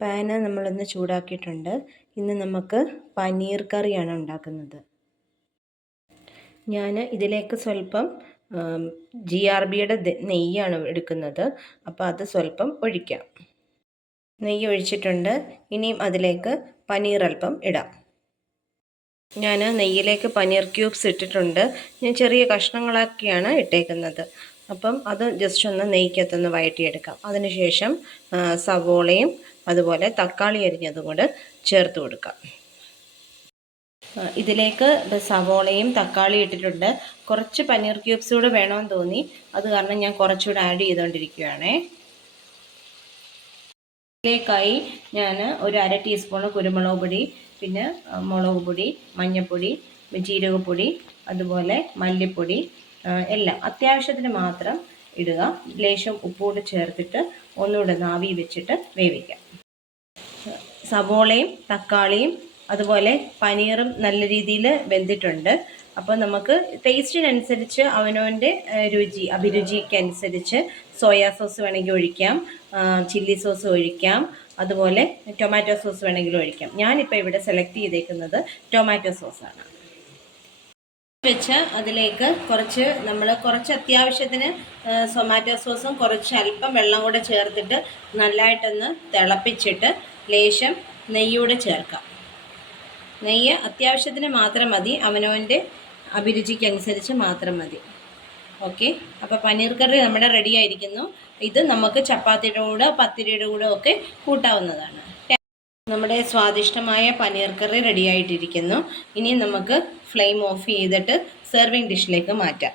PAN നമ്മളൊന്ന് ചൂടാക്കിയിട്ടുണ്ട്. ഇന്ന് നമുക്ക് പനീർ കറിയാണ് ഉണ്ടാക്കുന്നത്. ഞാൻ ഇതിലേക്ക് സ്വല്പം GRBയുടെ നെയ്യാണ് എടുക്കുന്നത്. അപ്പോൾ അത് സ്വല്പം ഒഴിക്കാം. നെയ്യ് ഒഴിച്ചിട്ടുണ്ട്. ഇനിയും അതിലേക്ക് പനീർ അല്പം ഇടാം. ഞാൻ നെയ്യിലേക്ക് പനീർ ക്യൂബ്സ് ഇട്ടിട്ടുണ്ട്. ഞാൻ ചെറിയ കഷ്ണങ്ങളാക്കിയാണ് ഇട്ടേക്കുന്നത്. അപ്പം അത് ജസ്റ്റ് ഒന്ന് നെയ്ക്കകത്തൊന്ന് വഴറ്റിയെടുക്കാം. അതിനുശേഷം സവോളയും അതുപോലെ തക്കാളി അരിഞ്ഞതും കൂടെ ചേർത്ത് കൊടുക്കാം. ഇതിലേക്ക് സവോളയും തക്കാളിയും ഇട്ടിട്ടുണ്ട്. കുറച്ച് പനീർ ക്യൂബ്സ് കൂടെ വേണമെന്ന് തോന്നി, അത് കാരണം ഞാൻ കുറച്ചുകൂടെ ആഡ് ചെയ്തുകൊണ്ടിരിക്കുകയാണേ. ഇതിലേക്കായി ഞാൻ ഒരു 1/2 ടീസ്പൂൺ കുരുമുളക് പൊടി, പിന്നെ മുളക് പൊടി, മഞ്ഞൾപ്പൊടി, ജീരകപ്പൊടി, അതുപോലെ മല്ലിപ്പൊടി എല്ലാം അത്യാവശ്യത്തിന് മാത്രം ഇടുക. ലേശം ഉപ്പുകൂടെ ചേർത്തിട്ട് ഒന്നുകൂടെ ആവി വെച്ചിട്ട് വേവിക്കാം. സവോളയും തക്കാളിയും അതുപോലെ പനീറും നല്ല രീതിയിൽ വെന്തിട്ടുണ്ട്. അപ്പോൾ നമുക്ക് ടേസ്റ്റിനനുസരിച്ച് അവനവൻ്റെ അഭിരുചിക്കനുസരിച്ച് സോയാ സോസ് വേണമെങ്കിൽ ഒഴിക്കാം, ചില്ലി സോസ് ഒഴിക്കാം, അതുപോലെ ടൊമാറ്റോ സോസ് വേണമെങ്കിൽ ഒഴിക്കാം. ഞാനിപ്പോൾ ഇവിടെ സെലക്ട് ചെയ്തേക്കുന്നത് ടൊമാറ്റോ സോസാണ്. വെച്ച് അതിലേക്ക് കുറച്ച് അത്യാവശ്യത്തിന് ടൊമാറ്റോ സോസും കുറച്ച് അല്പം വെള്ളം കൂടെ ചേർത്തിട്ട് നല്ലതായിട്ടൊന്ന് തിളപ്പിച്ചിട്ട് ലേശം നെയ്യൂടെ ചേർക്കാം. നെയ്യ് അത്യാവശ്യത്തിന് മാത്രം മതി, അവനവൻ്റെ അഭിരുചിക്കനുസരിച്ച് മാത്രം മതി. ഓക്കെ, അപ്പോൾ പനീർ കറി നമ്മുടെ റെഡി ആയിരിക്കുന്നു. ഇത് നമുക്ക് ചപ്പാത്തിയുടെ കൂടെ പത്തിരിയുടെ കൂടെ ഒക്കെ കൂട്ടാവുന്നതാണ്. നമ്മുടെ സ്വാദിഷ്ടമായ പനീർ കറി റെഡി ആയിട്ടിരിക്കുന്നു. ഇനി നമുക്ക് ഫ്ലെയിം ഓഫ് ചെയ്തിട്ട് സെർവിങ് ഡിഷിലേക്ക് മാറ്റാം.